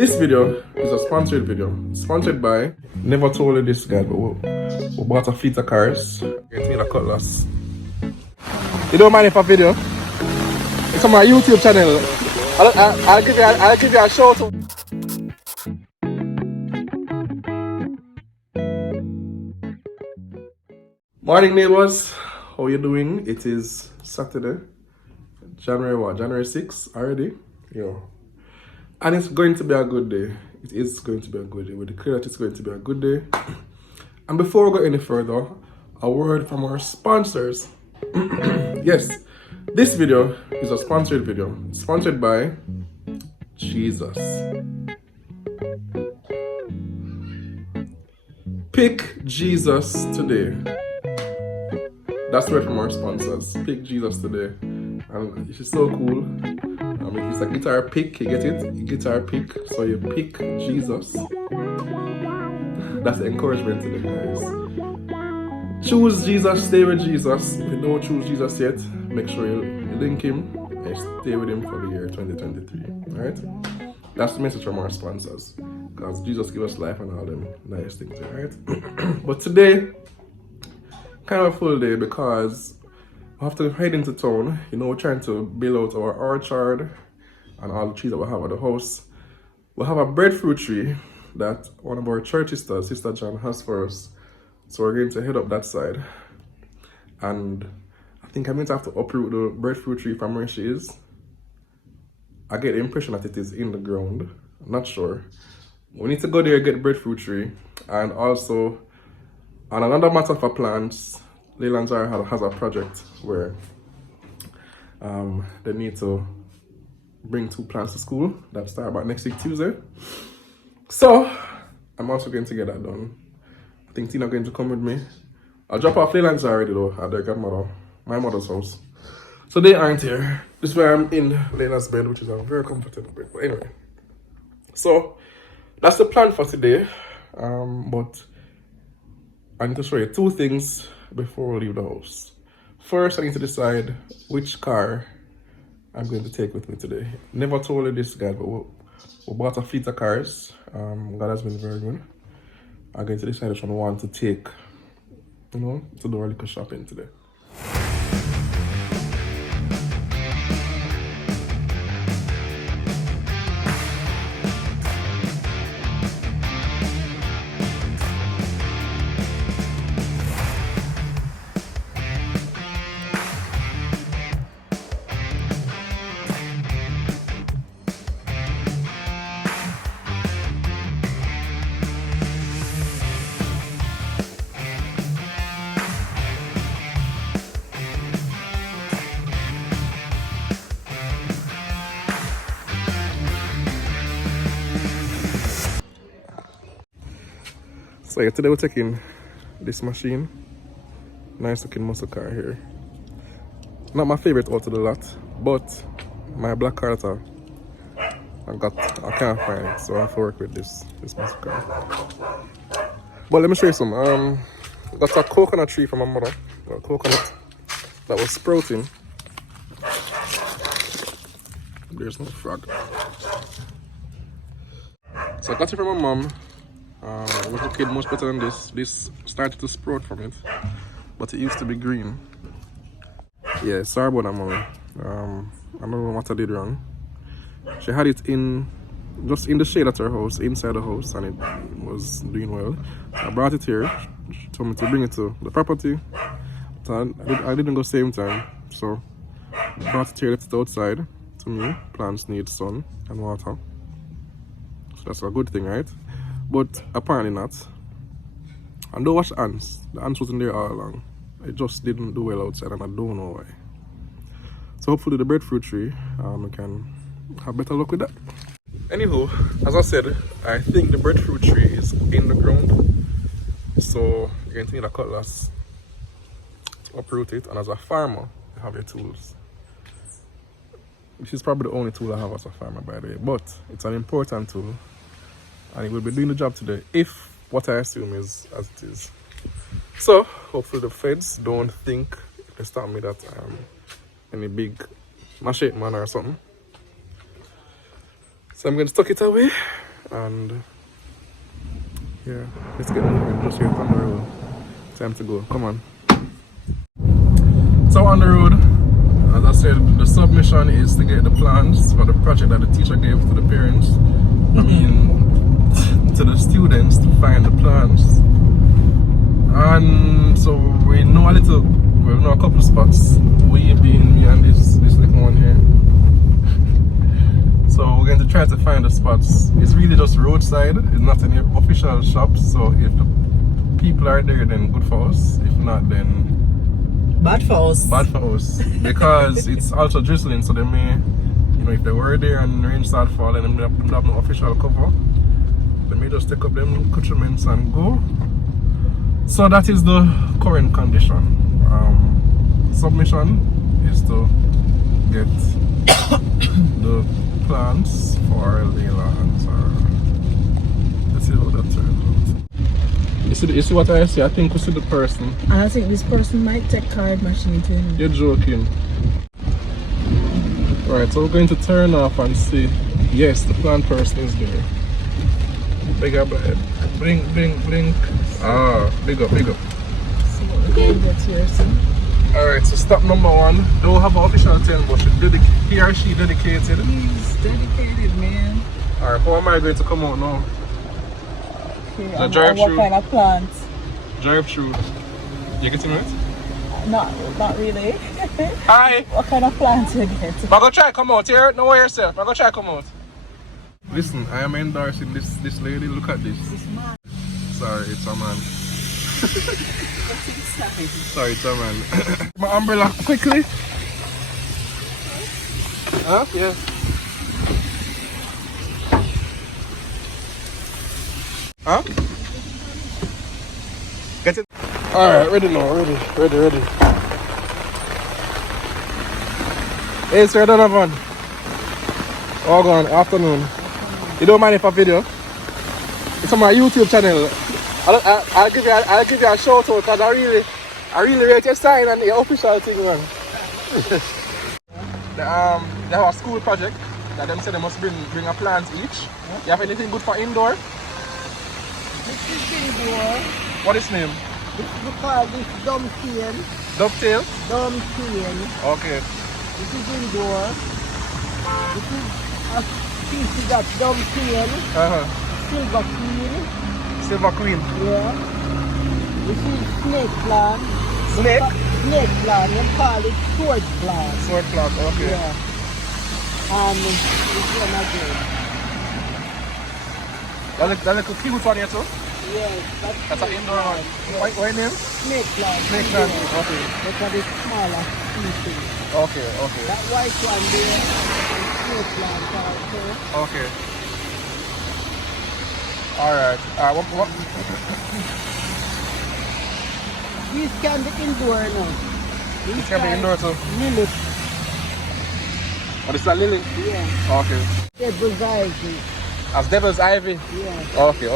This video is a sponsored video. Sponsored by, never told you this guy, but we bought a fleet of cars. Get me the cutlass. You don't mind if I video? It's on my YouTube channel. I'll give you a shout out. Morning neighbors, how you doing? It is Saturday, January what? January 6th already? Yo. And it's going to be a good day. It is going to be a good day. We declare that it's going to be a good day. And before we go any further, a word from our sponsors. Yes, this video is a sponsored video. Sponsored by Jesus. Pick Jesus today. That's word from our sponsors. Pick Jesus today. And it's so cool. It's a guitar pick, you get it? A guitar pick. So you pick Jesus. That's the encouragement to them, guys. Choose Jesus, stay with Jesus. If you don't choose Jesus yet, make sure you link him and stay with him for the year 2023. Alright? That's the message from our sponsors. Because Jesus gives us life and all them nice things, alright? But today, kind of a full day because we have to head into town. You know, we're trying to build out our orchard and all the trees that we have at the house. We have a breadfruit tree that one of our church sisters, Sister John, has for us. So we're going to head up that side. And I think I'm going to have to uproot the breadfruit tree from where she is. I get the impression that it is in the ground. I'm not sure. We need to go there and get the breadfruit tree. And also, on another matter for plants, Leila and Zahra has a project where they need to bring 2 plants to school that start about next week Tuesday. So I'm also going to get that done. I think Tina's going to come with me. I'll drop off Leila and Zahra already though at their grandmother, my mother's house. So they aren't here. This is where I'm in Leila's bed, which is a very comfortable bed. But anyway, so that's the plan for today. But I need to show you 2 things before we leave the house. First, I need to decide which car I'm going to take with me today. Never told you this, guys, but we bought a fleet of cars. God has been very good. I'm going to decide which one I want to take, you know, to do our little shopping today. So yeah, today we're taking this machine. Nice looking muscle car here. Not my favorite out of the lot, but my black car that I can't find it, so I have to work with this muscle car. But let me show you some. Got a coconut tree from my mother. Got a coconut that was sprouting. There's no frog. So I got it from my mom. It was looking much better than this. This started to sprout from it, but it used to be green. Yeah, sorry about that, mommy. I don't know what I did wrong. She had it just in the shade at her house, inside the house, and it was doing well. So I brought it here. She told me to bring it to the property. So I didn't go same time, so I brought it here, left it outside. To me, plants need sun and water, so that's a good thing, right? But apparently not. And don't watch the ants. The ants wasn't there all along. It just didn't do well outside and I don't know why. So hopefully the breadfruit tree, we can have better luck with that. Anywho, as I said, I think the breadfruit tree is in the ground. So you're going to need a cutlass to uproot it. And as a farmer, you have your tools. This is probably the only tool I have as a farmer, by the way. But it's an important tool. And it will be doing the job today, if what I assume is as it is. So, hopefully the feds don't think they stop me that any big machete man or something. So I'm going to tuck it away And yeah, let's get moving. Just here on the road. Time to go. Come on. So on the road, as I said, the submission is to get the plans for the project that the teacher gave to the parents. I mean, to the students to find the plans. And so we know a little, we know a couple spots. We being me and this little one here. So we're going to try to find the spots. It's really just roadside. It's not any official shops. So if the people are there, then good for us. If not, then bad for us. Bad for us. Because it's also drizzling, so they may, you know, if they were there and rain start falling and they have no official cover, they may just take up them accoutrements and go. So that is the current condition. Submission is to get the plans for Leila and Zahra. Let's see how that turns out. You see what I see? I think we see the person. I think this person might take card machine too. You're joking. Right, so we're going to turn off and see. Yes, the plant person is there. Big up ahead. Blink. Ah, big up. So what we're going to get here, see? Alright, so stop number 1. Don't have an official tell, but he or she dedicated. He's dedicated, man. Alright, how am I going to come out now? Okay, drive what through. kind of plants? Drive through. You getting it? Not really. Hi! What kind of plants you get? I'm gonna try come out here. Don't worry yourself. I'm gonna try come out. Listen, I am endorsing this lady. Look at this. This man. Sorry, it's a man. What's inside? Sorry, it's a man. My umbrella, quickly. Huh? Yeah. Huh? Get it? Alright, ready now, ready. Hey sir, Donovan. Oh god, afternoon. You don't mind if I video? It's on my YouTube channel. I'll give you a shout out because I really rate your sign and your official thing, man. They have a school project that them say they must bring a plant each. You have anything good for indoor? This is indoor. What is name? We call this dumpkin. Dovetail? Dumpkin. Okay. This is indoor. This is a species of dumpkin. Silver queen. Silver Queen. Yeah. This is snake plant. Snake? Snake plant. We call it sword plant. Sword plant, okay. Yeah. And this one again. That's a cute one here too? Yes. That's an indoor one. What name? Snake plant. Snake plant, Yeah. okay. Look at the smaller species. Okay. That white one there is snake plant also. Okay. Alright. What? These can be indoor now. This can be indoor too. Lily. Oh, this is a lily? Yeah. Okay. Devil's ivy. As devil's ivy? Yeah. Okay.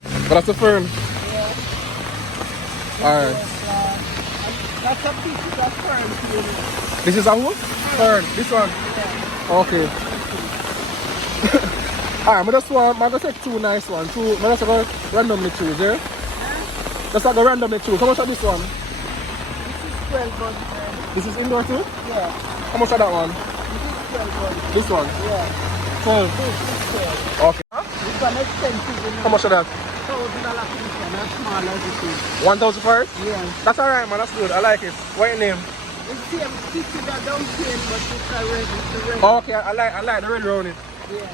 But that's a fern. Yeah. Alright. That's a piece of fern too. This is a who? Fern. This one? Yeah. Okay. Alright, I just want, I'm going to take 2 nice ones. I'm just going to randomly choose, yeah? Just going to randomly choose. How much is this one? This is 12 bucks. This is indoor too? Yeah. How much is that one? This is 12 bucks. This one? Yeah. 12. This is 12. Okay. This one expensive enough. How much is that? $1,000 piece and that's small as it is. 1,000 for it? Yeah. That's alright, man. That's good. I like it. What's your name? It's same picture that don't change, but it's a red. It's a red. Oh, okay. I like the red around it. Yeah.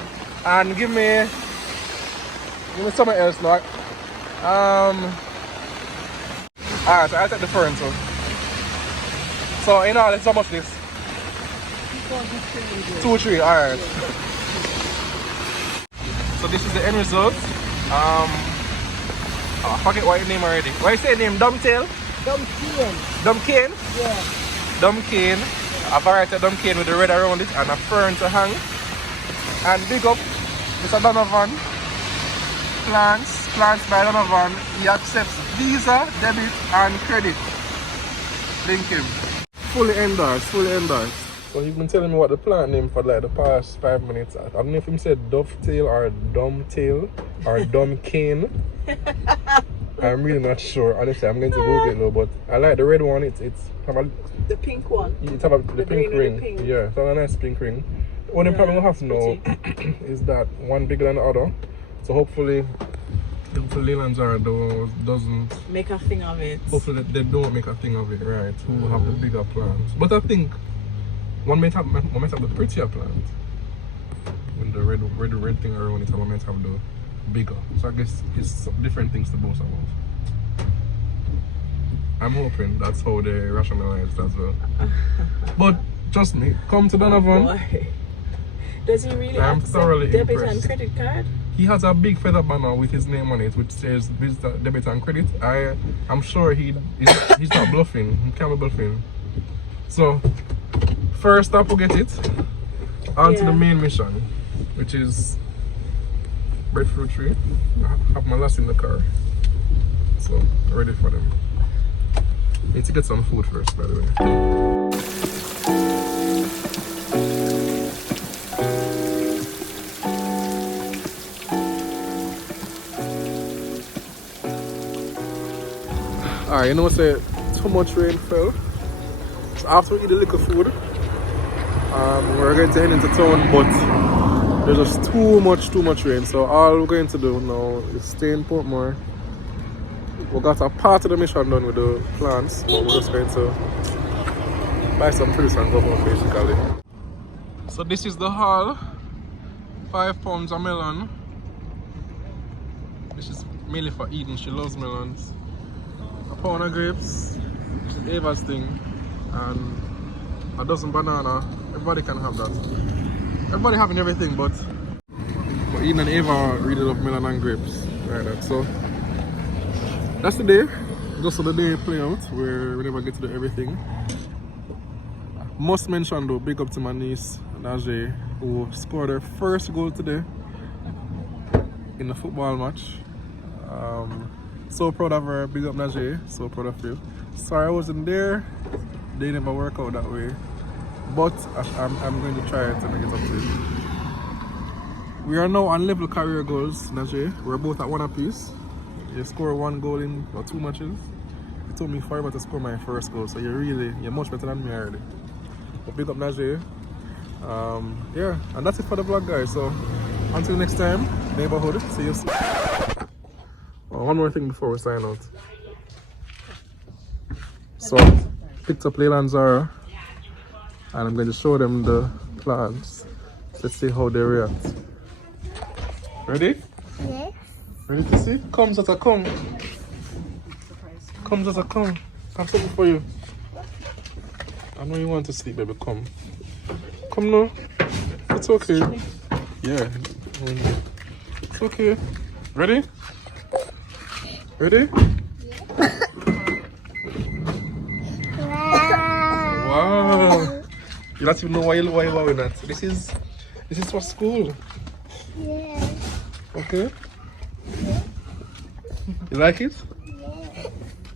And give me something else now. Alright, so I'll take the fern too. So in all, it's how much this? 2, 3, alright. Yeah. So this is the end result. I forget what your name already. What you say name? Dumbtail? Dumpkin. Dumpkin? Yeah. Dumpkin. A variety of dumpkin with the red around it and a fern to hang. And big up Mr. Donovan. Plants by Donovan. He accepts Visa, debit and credit. Link him. Fully endorsed. So he's been telling me what the plant name for like the past 5 minutes. I don't know if he said dovetail or dumbtail or dumb cane. I'm really not sure. Honestly, I'm going to Google it though, but I like the red one. It's have a, The pink one. it's have a, the pink ring. The pink. Yeah, it's a nice pink ring. What the problem we have to know is that one bigger than the other. So hopefully Leila and Zahra doesn't make a thing of it. Hopefully they don't make a thing of it, right? Who will have the bigger plants. But I think one might have the prettier plant. When the red thing around it, one might have the bigger. So I guess it's different things to both of us. I'm hoping that's how they rationalized as well. But trust me, come to Donovan. Oh, does he really I'm accept thoroughly debit impressed. and credit card? He has a big feather banner with his name on it, which says visitor debit and credit. I'm sure he's not bluffing. He can't be bluffing. So first up, we'll get it onto the main mission, which is breadfruit tree. I have my last in the car, so ready for them. Need to get some food first, by the way. Alright, you know, say too much rain fell. So after we eat the liquor food, we're going to head into town, but there's just too much rain. So all we're going to do now is stay in Portmore. We got a part of the mission done with the plants, but we're just going to buy some fruits and go home basically. So this is the haul. 5 pounds of melon. This is mainly for Eden, she loves melons. A pound of grapes, which is Ava's thing, and a dozen banana. Everybody can have that. Everybody having everything, but Eden and Ava really love melon and grapes. Like that. So that's the day. Just so the day play out, where we never get to do everything. Must mention though, big up to my niece Najee, who scored her first goal today in the football match. So proud of her, big up Najee, so proud of you. Sorry I wasn't there, they never work out that way. But I'm going to try it and get up to it. We are now on level career goals, Najee. We're both at 1 apiece. You score 1 goal in 2 matches. You told me forever to score my first goal, so you're much better than me already. But big up Najee. Yeah, and that's it for the vlog, guys. So until next time, neighborhood, see you soon. One more thing before we sign out. So, picked up Leila and Zahra, and I'm going to show them the plants. Let's see how they react. Ready? Yes. Ready to see? Come, Zata, come. Come, Zata, come. I have something for you. I know you want to sleep, baby. Come. Come now. It's okay. Yeah. It's okay. Ready? Ready? Wow. You don't even know why you're wearing that. This is for school. Yeah. Okay? You like it? Yeah.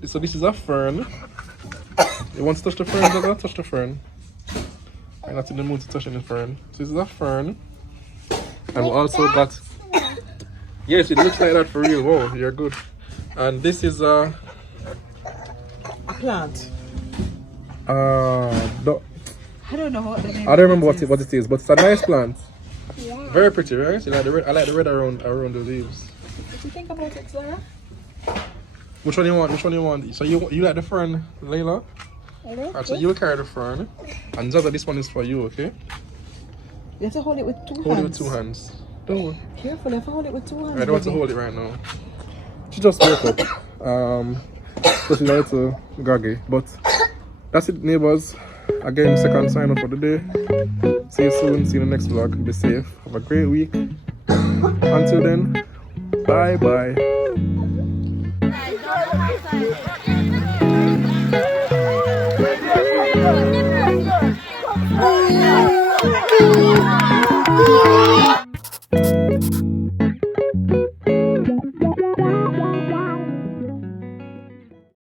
So this is a fern. You want to touch the fern, Zaga? Touch the fern. I'm not in the mood to touch any fern. So this is a fern. And we also got... Yes, it looks like that for real. Wow, you're good. And this is a plant. I I don't know what the name. don't remember what it is, but it's a nice plant. Yeah. Very pretty, right? You like the red? I like the red around the leaves. What do you think about it, Zara? Which one you want? Which one you want? So you like the fern, Leila? Alright, so you'll carry the fern, and Zaza, this one is for you, okay? You have to hold it with 2 hands. Hold it with 2 hands. Don't worry. Careful, you have to hold it with 2 hands. I don't want to hold it right now. She just woke up. So she's a little groggy. But that's it, neighbors. Again, second sign up for the day. See you soon. See you in the next vlog. Be safe. Have a great week. Until then, bye bye.